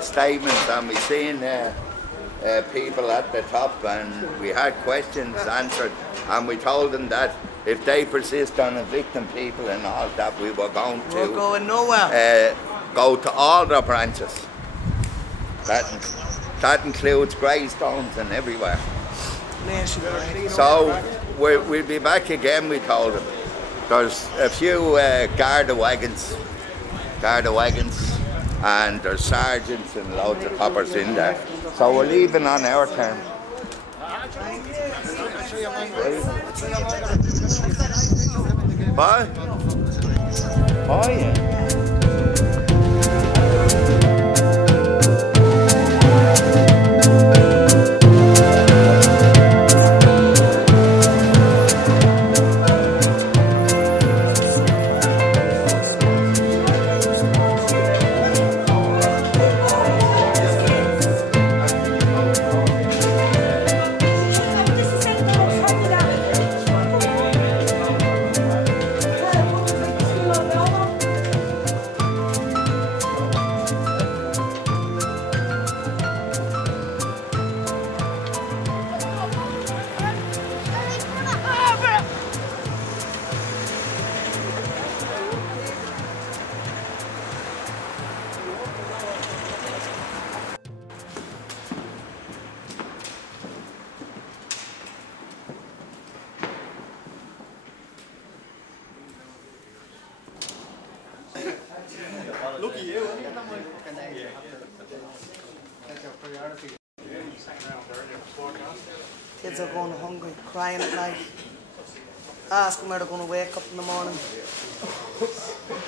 the statements, and we seen people at the top, and we had questions answered, and we told them that if they persist on evicting people and all that, we were going to going nowhere. Go to all the branches. That includes Greystones and everywhere. So we'll be back again, we told them. There's a few Garda wagons, and there's sergeants and loads of coppers in there. So we're leaving on our terms. What? Oh yeah. Look at you. Kids are going hungry, crying at night. Ask them where they're going to wake up in the morning.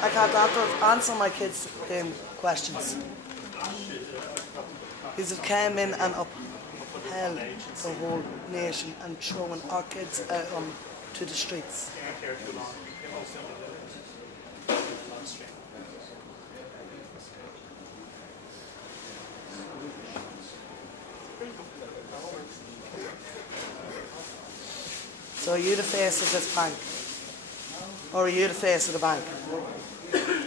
I can't answer my kids' questions. These have came in and upheld the whole nation and throwing our kids out to the streets. So are you the face of this bank? Or are you the face of the bank?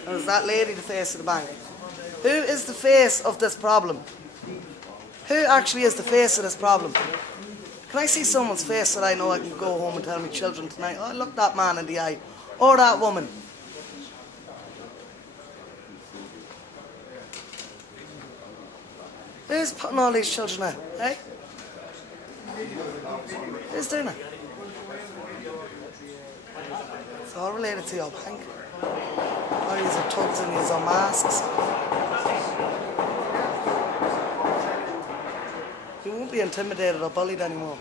Or is that lady the face of the bank? Who is the face of this problem? Who actually is the face of this problem? Can I see someone's face that I know I can go home and tell my children tonight, oh, look that man in the eye, or that woman? Who's putting all these children out, eh? Who's doing it? It's all related to your bank. Or these are tugs and these are masks. You won't be intimidated or bullied anymore.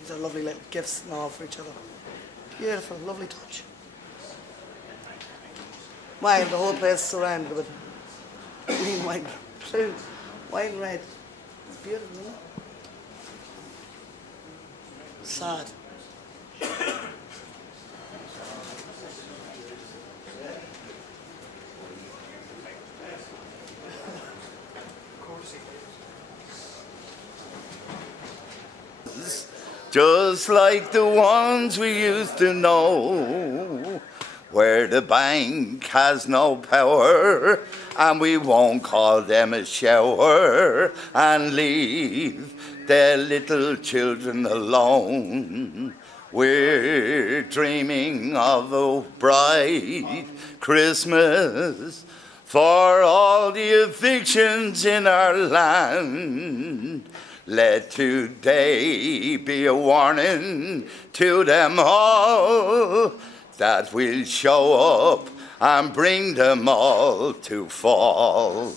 These are lovely little gifts and all for each other. Beautiful, lovely touch. Wine, the whole place is surrounded with green, white, blue, white and red. It's beautiful, isn't it? Sad. Just like the ones we used to know, where the bank has no power, and we won't call them a shower, and leave their little children alone. We're dreaming of a bright Christmas for all the evictions in our land. Let today be a warning to them all that we'll show up and bring them all to fall.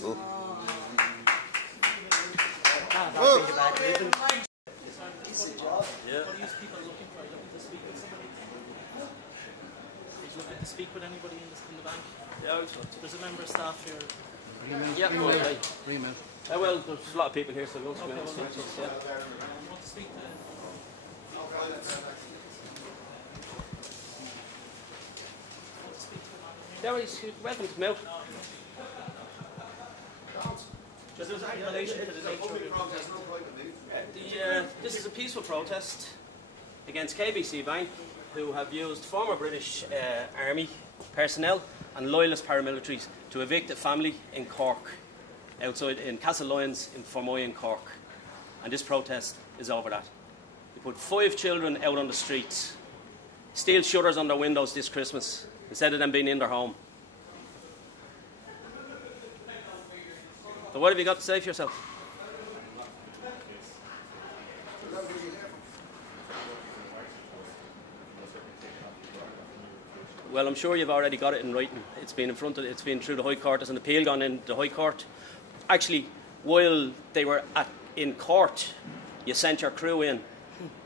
To speak with anybody in the bank? Yeah, there's a member of staff here. Yeah, okay. Well, there's a lot of people here, so we'll speak to them. Yeah. You want to speak to them? Yeah, well, he's welcome to come out. Because there's a relation to the nature of it. This is a peaceful protest against KBC Bank, who have used former British Army personnel and loyalist paramilitaries to evict a family in Cork, outside in Castlelyons in Fermoy in Cork. And this protest is over that. They put 5 children out on the streets, steel shutters on their windows this Christmas, instead of them being in their home. So what have you got to say for yourself? Well, I'm sure you've already got it in writing. It's been in front of, it's been through the High Court. There's an appeal gone in the High Court. Actually, while they were in court, you sent your crew in.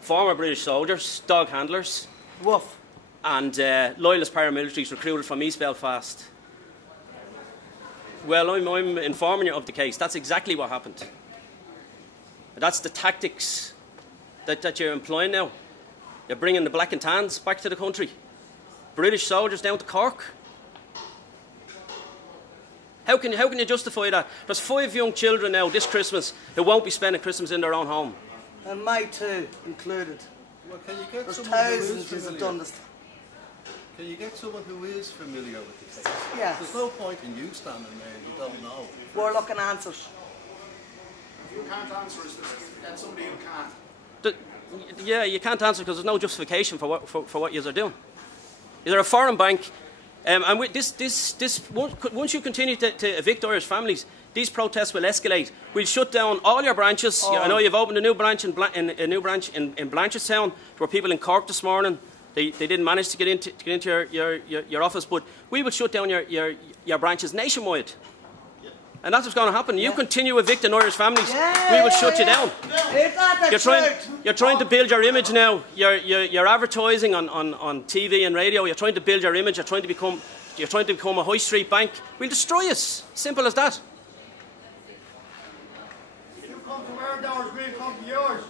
Former British soldiers, dog handlers, Woof. and loyalist paramilitaries recruited from East Belfast. Well, I'm informing you of the case. That's exactly what happened. That's the tactics that you're employing now. You're bringing the black and tans back to the country. British soldiers down to Cork. How can you justify that? There's 5 young children now this Christmas who won't be spending Christmas in their own home. And my too included. Well, can you get There's someone who is thousands who have familiar? done this. Can you get someone who is familiar with the case? Yes. There's no point in you standing there and you don't know. We're looking answers. You can't answer us, get somebody who can. Yeah, you can't answer because there's no justification for what you are doing. You're a foreign bank, and once you continue to evict Irish families, these protests will escalate. We'll shut down all your branches. Oh. I know you've opened a new branch in Blanchardstown. There were people in Cork this morning. They didn't manage to get into your office, but we will shut down your branches nationwide. And that's what's going to happen. You continue evicting Irish families, we will shut you down. You're trying to build your image now. You're advertising on TV and radio. You're trying to build your image. You're trying to become a high street bank. We'll destroy us. Simple as that. If you come to our doors, we'll come to yours.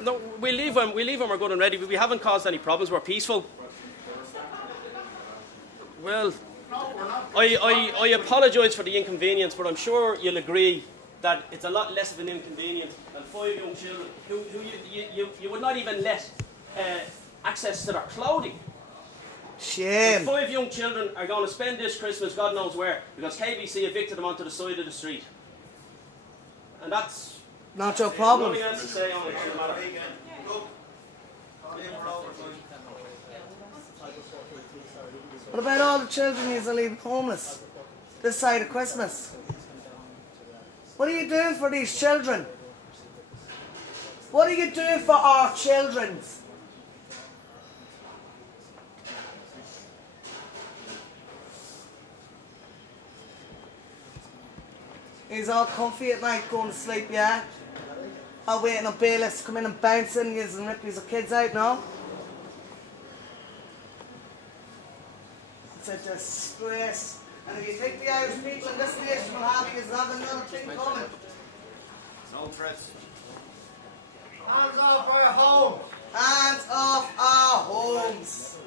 No, we leave when we're good and ready. We haven't caused any problems. We're peaceful. Well, I apologise for the inconvenience, but I'm sure you'll agree that it's a lot less of an inconvenience than 5 young children who you would not even let access to their clothing. Shame. 5 young children are going to spend this Christmas God knows where because KBC evicted them onto the side of the street. And that's not your problem. nothing else to say on it. Doesn't matter. What about all the children who's leaving homeless this side of Christmas? What are you doing for these children? What are you doing for our children? He's all comfy at night going to sleep, yeah? All waiting on bailiffs to come in and bounce in and rip his kids out, no? It's a disgrace. And if you think the Irish people in this nation will have another thing coming. No threats. Hands off our home. Hands off our homes.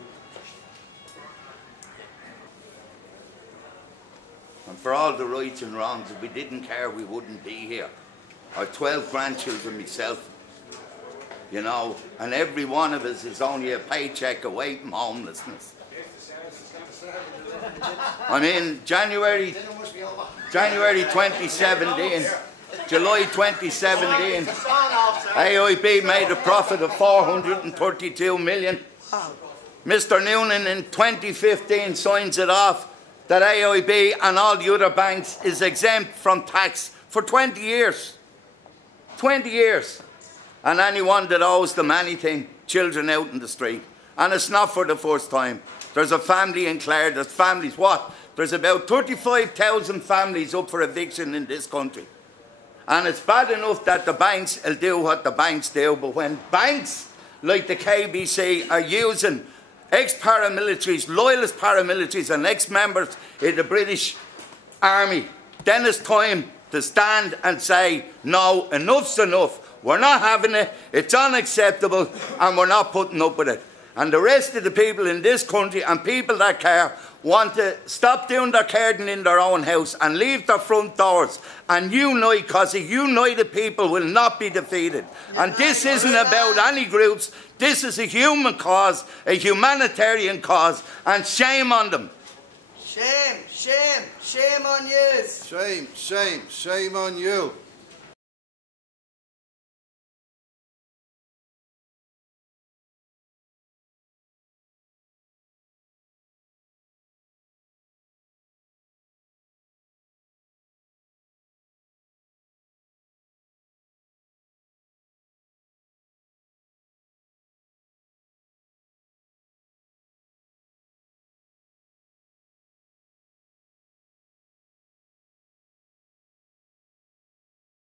And for all the rights and wrongs, if we didn't care, we wouldn't be here. I've 12 grandchildren myself, you know, and every one of us is only a paycheck away from homelessness. I mean, January 2017, July 2017, AIB made a profit of 432 million. Mr. Noonan in 2015 signs it off that AIB and all the other banks is exempt from tax for 20 years. 20 years. And anyone that owes them anything, children out in the street. And it's not for the first time. There's a family in Clare, there's families, what? There's about 35,000 families up for eviction in this country. And it's bad enough that the banks will do what the banks do, but when banks like the KBC are using ex-paramilitaries, loyalist paramilitaries and ex-members in the British Army, then it's time to stand and say, no, enough's enough. We're not having it, it's unacceptable, and we're not putting up with it. And the rest of the people in this country and people that care want to stop doing their carding in their own house and leave their front doors and unite, because a united people will not be defeated. And this isn't about any groups. This is a human cause, a humanitarian cause, and shame on them. Shame, shame, shame on you. Shame, shame, shame on you.